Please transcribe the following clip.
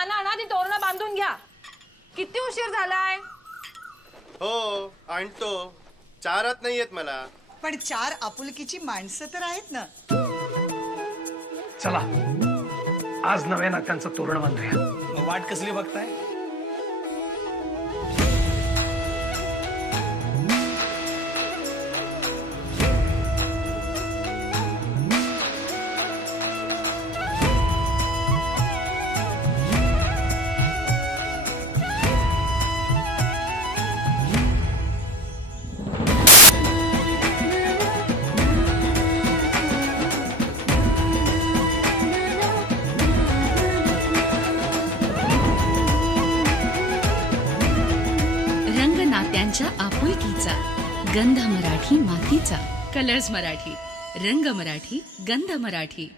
पानं आणा, ती तोरणं बांधून घ्या. किती उशीर झालाय? हो आणतो. चारात नाहीयेत मला. पण 4 आपुलकीची माणसं तर आहेत ना. चला आज नव्या नात्यांचं तोरण बांधूया. मग वाट कसली बघताय? रंग नात्यांच्या आपुलकीचा, गंध मराठी मातीचा. कलर्स मराठी, रंग मराठी, गंध मराठी.